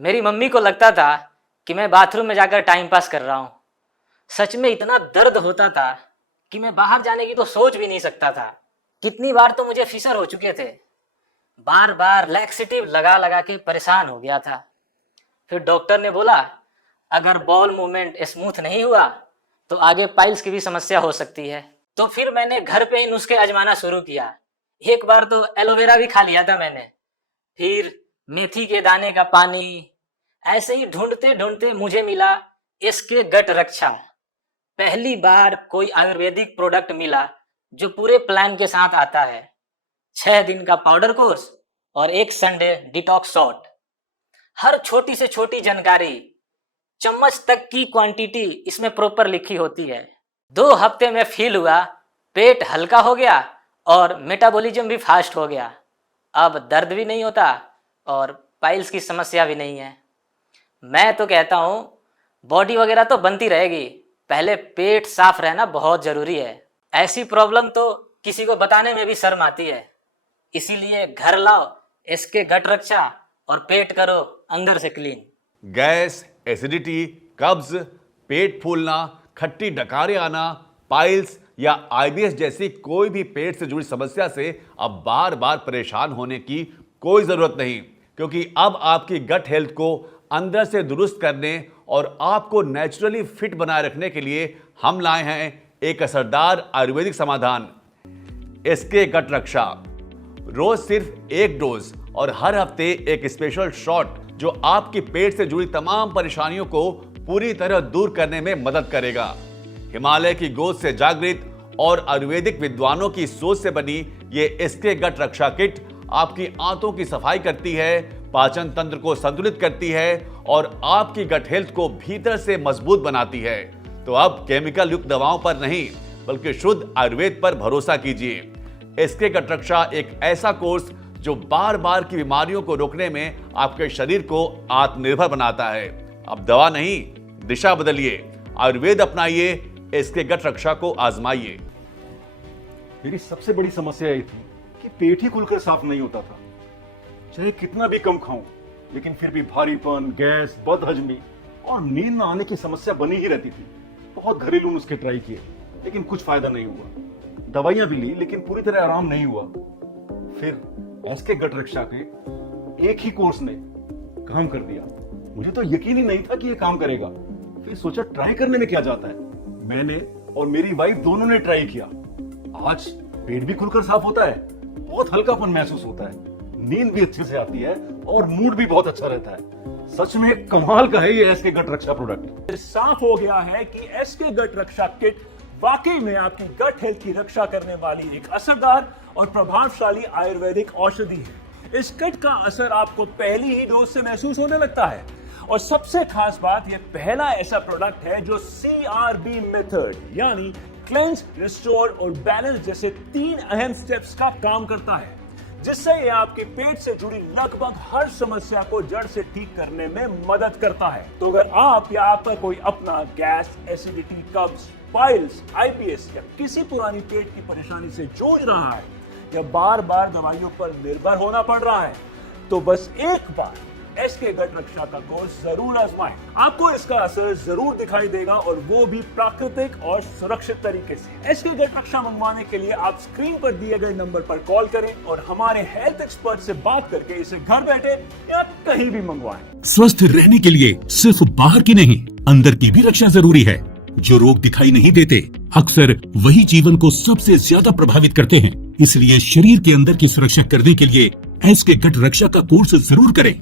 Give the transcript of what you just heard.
मेरी मम्मी को लगता था कि मैं बाथरूम में जाकर टाइम पास कर रहा हूँ। सच में इतना दर्द होता था कि मैं बाहर जाने की तो सोच भी नहीं सकता था। कितनी बार तो मुझे फिसर हो चुके थे। बार बार लैक्सेटिव लगा लगा के परेशान हो गया था। फिर डॉक्टर ने बोला अगर बॉल मूवमेंट स्मूथ नहीं हुआ तो आगे पाइल्स की भी समस्या हो सकती है। तो फिर मैंने घर पे ही नुस्खे आजमाना शुरू किया। एक बार तो एलोवेरा भी खा लिया था मैंने, फिर मेथी के दाने का पानी। ऐसे ही ढूंढते ढूंढते मुझे मिला इसके गट रक्षा। पहली बार कोई आयुर्वेदिक प्रोडक्ट मिला जो पूरे प्लान के साथ आता है। 6 दिन का पाउडर कोर्स और 1 संडे डिटॉक्स शॉट। हर छोटी से छोटी जानकारी, चम्मच तक की क्वांटिटी इसमें प्रॉपर लिखी होती है। 2 हफ्ते में फील हुआ पेट हल्का हो गया और मेटाबॉलिज्म भी फास्ट हो गया। अब दर्द भी नहीं होता और पाइल्स की समस्या भी नहीं है। मैं तो कहता हूँ बॉडी वगैरह तो बनती रहेगी, पहले पेट साफ रहना बहुत ज़रूरी है। ऐसी प्रॉब्लम तो किसी को बताने में भी शर्म आती है। इसीलिए घर लाओ इसके गट रक्षा और पेट करो अंदर से क्लीन। गैस, एसिडिटी, कब्ज, पेट फूलना, खट्टी डकारें आना, पाइल्स या आईबीएस जैसी कोई भी पेट से जुड़ी समस्या से अब बार बार परेशान होने की कोई जरूरत नहीं, क्योंकि अब आपकी गट हेल्थ को अंदर से दुरुस्त करने और आपको नेचुरली फिट बनाए रखने के लिए हम लाए हैं एक असरदार आयुर्वेदिक समाधान, इसके गट रक्षा। रोज सिर्फ 1 डोज और हर हफ्ते एक स्पेशल शॉट जो आपकी पेट से जुड़ी तमाम परेशानियों को पूरी तरह दूर करने में मदद करेगा। हिमालय की गोद से जागृत और आयुर्वेदिक विद्वानों की सोच से बनी ये इसके गट रक्षा किट आपकी आंतों की सफाई करती है, पाचन तंत्र को संतुलित करती है और आपकी गट हेल्थ को भीतर से मजबूत बनाती है। तो अब केमिकल युक्त दवाओं पर नहीं बल्कि शुद्ध आयुर्वेद पर भरोसा कीजिए। इसके गट रक्षा एक ऐसा कोर्स जो बार बार की बीमारियों को रोकने में आपके शरीर को आत्मनिर्भर बनाता है। अब दवा नहीं, दिशा बदलिए, आयुर्वेद अपनाइए, इसके गट रक्षा को आजमाइए। मेरी सबसे बड़ी समस्या ये थी कि पेट ही खुलकर साफ नहीं होता था। चाहे कितना भी कम खाऊं, लेकिन फिर भी भारीपन, गैस, बदहजमी और नींद न आने की समस्या बनी ही रहती थी। बहुत घरेलू नुस्खे ट्राई किए, लेकिन कुछ फायदा नहीं हुआ। दवाइयां भी ली, लेकिन पूरी तरह आराम नहीं हुआ। फिर इसके गट रक्षा के एक ही कोर्स ने काम कर दिया। मुझे तो यकीन ही नहीं था कि ये काम करेगा। फिर सोचा ट्राई करने में क्या जाता है। मैंने और मेरी वाइफ दोनों ने ट्राई किया। आज पेट भी खुलकर साफ होता है, बहुत हल्कापन महसूस होता है, नींद भी अच्छे से आती है और मूड भी बहुत अच्छा रहता है। सच में कमाल का है ये एसके गट रक्षा प्रोडक्ट। साफ हो गया है कि एसके गट रक्षा किट वाकई में आपकी गट हेल्थ की रक्षा करने वाली एक असरदार और प्रभावशाली आयुर्वेदिक औषधि है। इस किट का असर आपको पहली ही डोज से महसूस होने लगता है और सबसे खास बात, यह पहला ऐसा प्रोडक्ट है जो CRB मेथड यानी क्लेंस, रिस्टोर और बैलेंस जैसे 3 अहम स्टेप्स का काम करता है, जिससे यह आपके पेट से जुड़ी लगभग हर समस्या को जड़ से ठीक करने में मदद करता है। तो अगर आप या आपका कोई अपना गैस, एसिडिटी, कब्ज, पाइल्स, आईबीएस या किसी पुरानी पेट की परेशानी से जूझ रहा है या बार बार दवाइयों पर निर्भर होना पड़ रहा है, तो बस एक बार एसके गट रक्षा का कोर्स जरूर आजमाएं। आपको इसका असर जरूर दिखाई देगा और वो भी प्राकृतिक और सुरक्षित तरीके से। एसके गट रक्षा मंगवाने के लिए आप स्क्रीन पर दिए गए नंबर पर कॉल करें और हमारे हेल्थ एक्सपर्ट से बात करके इसे घर बैठे या कहीं भी मंगवाएं। स्वस्थ रहने के लिए सिर्फ बाहर की नहीं, अंदर की भी रक्षा जरूरी है। जो रोग दिखाई नहीं देते, अक्सर वही जीवन को सबसे ज्यादा प्रभावित करते हैं। इसलिए शरीर के अंदर की सुरक्षा करने के लिए एसके गट रक्षा का कोर्स जरूर करें।